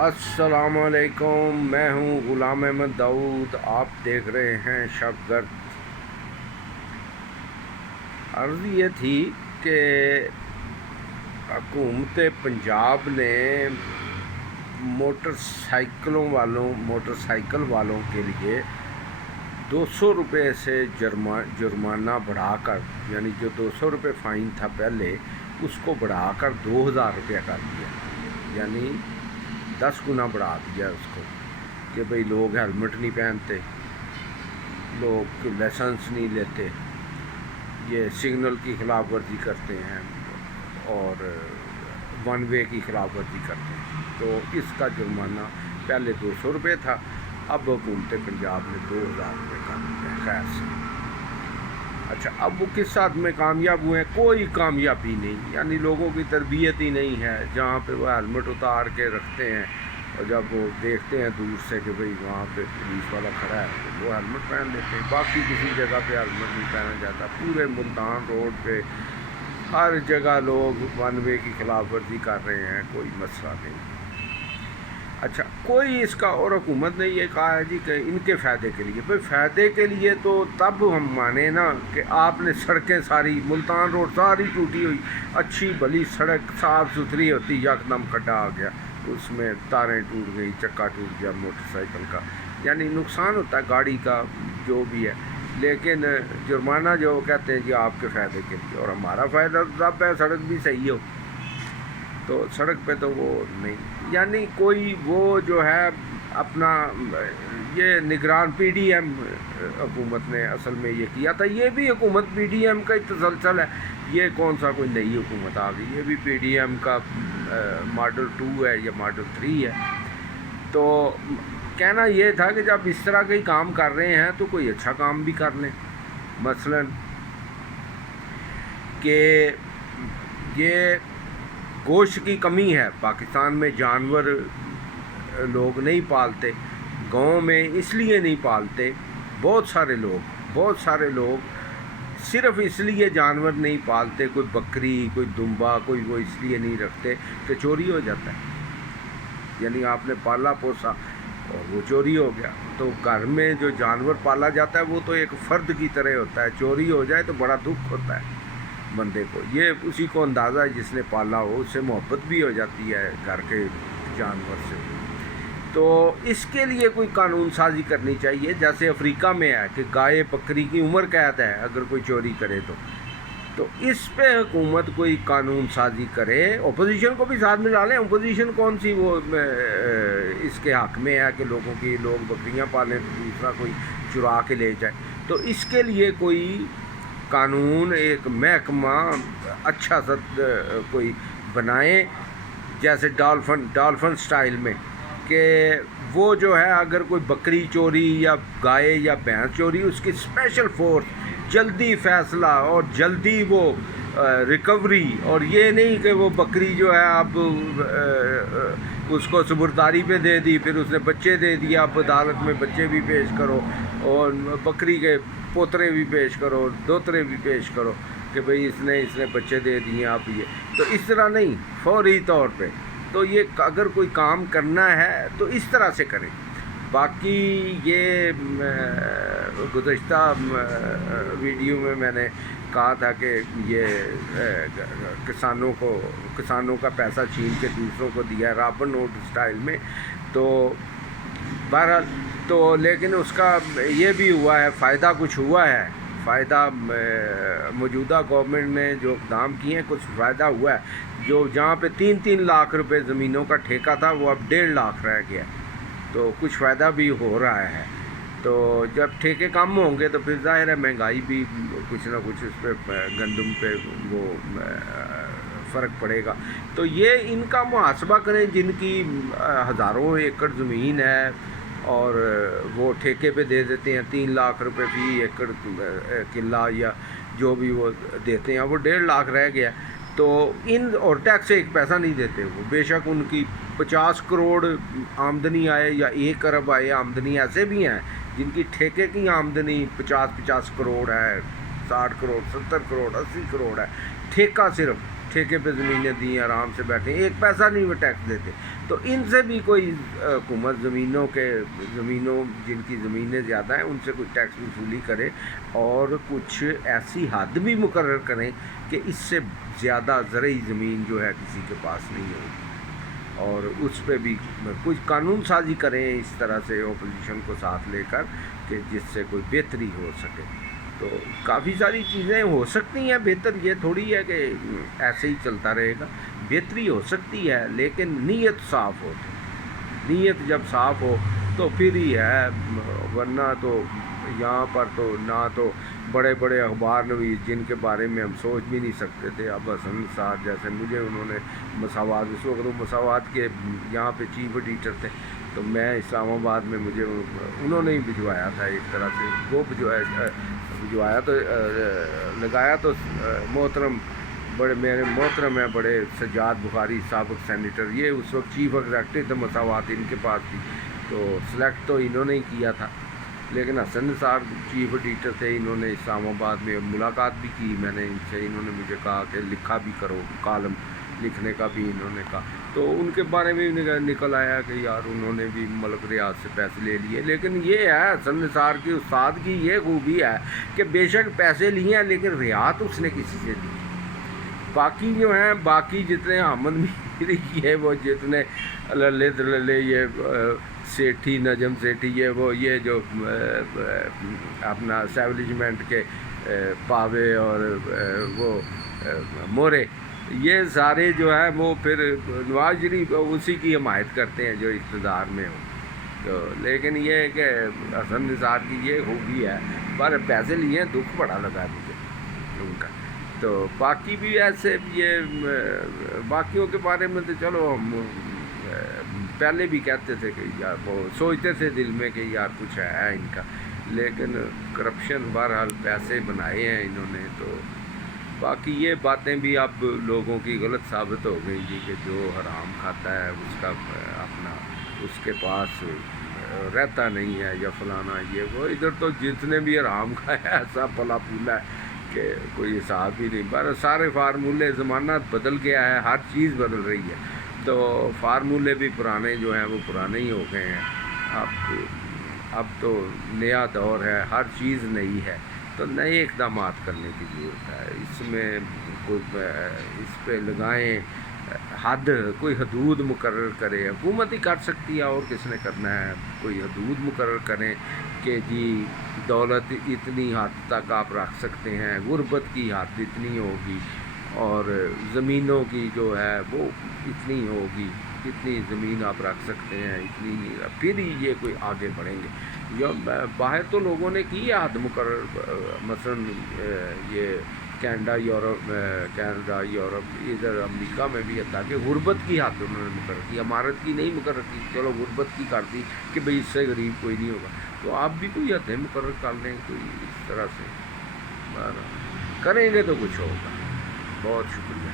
السلام علیکم، میں ہوں غلام احمد داؤد، آپ دیکھ رہے ہیں شب گرد۔ عرض یہ تھی کہ حکومت پنجاب نے موٹر سائیکل والوں کے لیے 200 روپے سے جرمانہ بڑھا کر، یعنی جو 200 روپے فائن تھا پہلے، اس کو بڑھا کر 2000 روپے کر دیا، یعنی 10 گنا بڑھا دیا اس کو کہ بھئی لوگ ہیلمٹ نہیں پہنتے، لوگ لائسنس نہیں لیتے، یہ سگنل کی خلاف ورزی کرتے ہیں اور ون وے کی خلاف ورزی کرتے ہیں، تو اس کا جرمانہ پہلے 200 روپے تھا، اب حکومت پنجاب نے 2000 روپے کر دیا۔ خیر سے اچھا، اب وہ کس ساتھ میں کامیاب ہوئے؟ کوئی کامیابی نہیں، یعنی لوگوں کی تربیت ہی نہیں ہے۔ جہاں پہ وہ ہیلمٹ اتار کے رکھتے ہیں اور جب وہ دیکھتے ہیں دور سے کہ بھئی وہاں پہ پولیس والا کھڑا ہے تو وہ ہیلمٹ پہن لیتے ہیں، باقی کسی جگہ پہ ہیلمٹ نہیں پہنا جاتا۔ پورے ملتان روڈ پہ ہر جگہ لوگ ون وے کی خلاف ورزی کر رہے ہیں، کوئی مسئلہ نہیں۔ اچھا، کوئی اس کا، اور حکومت نے یہ کہا ہے جی کہ ان کے فائدے کے لیے، بھئی فائدے کے لیے تو تب ہم مانے نا کہ آپ نے سڑکیں ساری، ملتان روڈ ساری ٹوٹی ہوئی، اچھی بھلی سڑک صاف ستھری ہوتی، یکدم کھڈا آ گیا، اس میں تاریں ٹوٹ گئی، چکا ٹوٹ گیا موٹر سائیکل کا، یعنی نقصان ہوتا ہے گاڑی کا جو بھی ہے، لیکن جرمانہ جو کہتے ہیں جی آپ کے فائدے کے لیے، اور ہمارا فائدہ تب ہے سڑک بھی صحیح ہو، تو سڑک پہ تو وہ نہیں، یعنی کوئی وہ جو ہے اپنا یہ نگران پی ڈی ایم حکومت نے اصل میں یہ کیا تھا، یہ بھی حکومت پی ڈی ایم کا تسلسل ہے، یہ کون سا کوئی نئی حکومت آ گئی، یہ بھی پی ڈی ایم کا ماڈل 2 ہے یا ماڈل 3 ہے۔ تو کہنا یہ تھا کہ جب اس طرح کے کام کر رہے ہیں تو کوئی اچھا کام بھی کر لیں، مثلا کہ یہ گوشت کی کمی ہے، پاکستان میں جانور لوگ نہیں پالتے، گاؤں میں اس لیے نہیں پالتے، بہت سارے لوگ صرف اس لیے جانور نہیں پالتے، کوئی بکری، کوئی دمبا، کوئی وہ اس لیے نہیں رکھتے کہ چوری ہو جاتا ہے، یعنی آپ نے پالا پوسا اور وہ چوری ہو گیا، تو گھر میں جو جانور پالا جاتا ہے وہ تو ایک فرد کی طرح ہوتا ہے، چوری ہو جائے تو بڑا دکھ ہوتا ہے بندے کو، یہ اسی کو اندازہ ہے جس نے پالا ہو، اس سے محبت بھی ہو جاتی ہے گھر کے جانور سے۔ تو اس کے لیے کوئی قانون سازی کرنی چاہیے، جیسے افریقہ میں ہے کہ گائے بکری کی عمر قید ہے اگر کوئی چوری کرے تو اس پہ حکومت کوئی قانون سازی کرے، اپوزیشن کو بھی ساتھ ملا لیں، اپوزیشن کون سی وہ اس کے حق میں ہے کہ لوگ بکریاں پالیں تو دوسرا کوئی چرا کے لے جائے، تو اس کے لیے کوئی قانون، ایک محکمہ اچھا سا کوئی بنائیں، جیسے ڈالفن سٹائل میں، کہ وہ جو ہے اگر کوئی بکری چوری یا گائے یا بھینس چوری، اس کی اسپیشل فورس، جلدی فیصلہ اور جلدی وہ ریکوری، اور یہ نہیں کہ وہ بکری جو ہے اب اس کو سبرداری پہ دے دی، پھر اس نے بچے دے دیا، اب عدالت میں بچے بھی پیش کرو اور بکری کے پوترے بھی پیش کرو، دوترے بھی پیش کرو کہ بھئی اس نے بچے دے دیے آپ، یہ تو اس طرح نہیں، فوری طور پہ، تو یہ اگر کوئی کام کرنا ہے تو اس طرح سے کریں۔ باقی یہ گزشتہ ویڈیو میں نے کہا تھا کہ یہ کسانوں کا پیسہ چھین کے دوسروں کو دیا رابن ہوڈ سٹائل میں، تو بہرحال تو لیکن اس کا یہ بھی ہوا ہے، فائدہ کچھ ہوا ہے، فائدہ موجودہ گورنمنٹ نے جو اقدام کیے ہیں کچھ فائدہ ہوا ہے، جو جہاں پہ 3 لاکھ روپے زمینوں کا ٹھیکہ تھا وہ اب 1.5 لاکھ رہ گیا، تو کچھ فائدہ بھی ہو رہا ہے، تو جب ٹھیکے کم ہوں گے تو پھر ظاہر ہے مہنگائی بھی کچھ نہ کچھ اس پہ گندم پہ وہ فرق پڑے گا، تو یہ ان کا محاسبہ کریں جن کی ہزاروں ایکڑ زمین ہے اور وہ ٹھیکے پہ دے دیتے ہیں 3 لاکھ روپے فی ایکڑ قلعہ یا جو بھی وہ دیتے ہیں، وہ 1.5 لاکھ رہ گیا، تو اور ٹیکس ایک پیسہ نہیں دیتے وہ، بے شک ان کی 50 کروڑ آمدنی آئے یا 1 ارب آئے آمدنی، ایسے بھی ہیں جن کی ٹھیکے کی آمدنی 50 کروڑ ہے، 60 کروڑ، 70 کروڑ، 80 کروڑ ہے، ٹھیکہ صرف، ٹھیکے پہ زمینیں دیں، آرام سے بیٹھیں، ایک پیسہ نہیں وہ ٹیکس دیتے. تو ان سے بھی کوئی حکومت زمینوں جن کی زمینیں زیادہ ہیں ان سے کوئی ٹیکس وصولی کرے، اور کچھ ایسی حد بھی مقرر کریں کہ اس سے زیادہ زرعی زمین جو ہے کسی کے پاس نہیں ہوگی، اور اس پہ بھی کچھ قانون سازی کریں اس طرح سے اپوزیشن کو ساتھ لے کر کہ جس سے کوئی بہتری ہو سکے. تو کافی ساری چیزیں ہو سکتی ہیں بہتر، یہ تھوڑی ہے کہ ایسے ہی چلتا رہے گا. بہتری ہو سکتی ہے لیکن نیت صاف ہو، تو نیت جب صاف ہو تو پھر ہی ہے، ورنہ تو یہاں پر تو نہ تو بڑے بڑے اخبار نویس جن کے بارے میں ہم سوچ بھی نہیں سکتے تھے، اب حسن نثار جیسے، مجھے انہوں نے مساوات، اس وقت وہ مساوات کے یہاں پہ چیف ایڈیٹر تھے، تو میں اسلام آباد میں، مجھے انہوں نے ہی بھجوایا تھا ایک طرح سے، وہ بھجوایا تو لگایا تو محترم، بڑے میرے محترم ہیں بڑے، سجاد بخاری سابق سینیٹر، یہ اس وقت چیف ایگزیکٹو تھے مساوات، ان کے پاس تھی، تو سلیکٹ تو انہوں نے ہی کیا تھا. لیکن حسن نثار چیف ایڈیٹر تھے، انہوں نے اسلام آباد میں ملاقات بھی کی میں نے ان سے، انہوں نے مجھے کہا کہ لکھا بھی کرو، کالم لکھنے کا بھی انہوں نے کہا، تو ان کے بارے میں نکل آیا کہ یار انہوں نے بھی ملک ریاض سے پیسے لے لیے. لیکن یہ ہے حسن نثار کی استاد کی یہ خوبی ہے کہ بے شک پیسے لیے ہیں لیکن رعایت اس نے کسی سے دی. باقی جو ہیں، باقی جتنے احمد میری ہے، وہ جتنے للے یہ سیٹھی، نجم سیٹھی، یہ جو اپنا اسٹیبلشمنٹ کے پاوے اور وہ مورے، یہ سارے جو ہیں وہ پھر نواز شریف اسی کی حمایت کرتے ہیں جو اقتدار میں ہوں. تو لیکن یہ ہے کہ حسن نثار کی یہ خوبی ہے، پر پیسے لیے ہیں، دکھ بڑا لگا مجھے ان کا. تو باقی بھی ایسے، یہ باقیوں کے بارے میں تو چلو ہم پہلے بھی کہتے تھے کہ یار، وہ سوچتے تھے دل میں کہ یار کچھ ہے ان کا، لیکن کرپشن بہرحال پیسے بنائے ہیں انہوں نے. تو باقی یہ باتیں بھی اب لوگوں کی غلط ثابت ہو گئی جی، کہ جو حرام کھاتا ہے اس کا اپنا، اس کے پاس رہتا نہیں ہے یا فلانا یہ وہ. ادھر تو جتنے بھی حرام کھایا ایسا پلا پھولا ہے کہ کوئی حساب ہی نہیں. پر سارے فارمولے، زمانہ بدل گیا ہے، ہر چیز بدل رہی ہے، تو فارمولے بھی پرانے جو ہیں وہ پرانے ہی ہو گئے ہیں. اب تو نیا دور ہے، ہر چیز نئی ہے، تو نئے اقدامات کرنے کی ضرورت ہے. اس میں کوئی اس پہ لگائیں حد، کوئی حدود مقرر کرے، حکومت ہی کر سکتی ہے، اور کس نے کرنا ہے. کوئی حدود مقرر کریں کہ جی دولت اتنی حد تک آپ رکھ سکتے ہیں، غربت کی حد اتنی ہوگی، اور زمینوں کی جو ہے وہ اتنی ہوگی، اتنی زمین آپ رکھ سکتے ہیں، اتنی، پھر ہی یہ کوئی آگے بڑھیں گے. باہر تو لوگوں نے کی ہے حد مقرر، مثلاً یہ کینیڈا، یورپ، ادھر امریکہ میں بھی حتیٰ کہ غربت کی حد انہوں نے مقرر کی، عمارت کی نہیں مقرر کی، چلو غربت کی کر دی کہ بھئی اس سے غریب کوئی نہیں ہوگا. تو آپ بھی کوئی حدیں مقرر کر لیں، کوئی اس طرح سے کریں گے تو کچھ ہوگا. بہت شکریہ.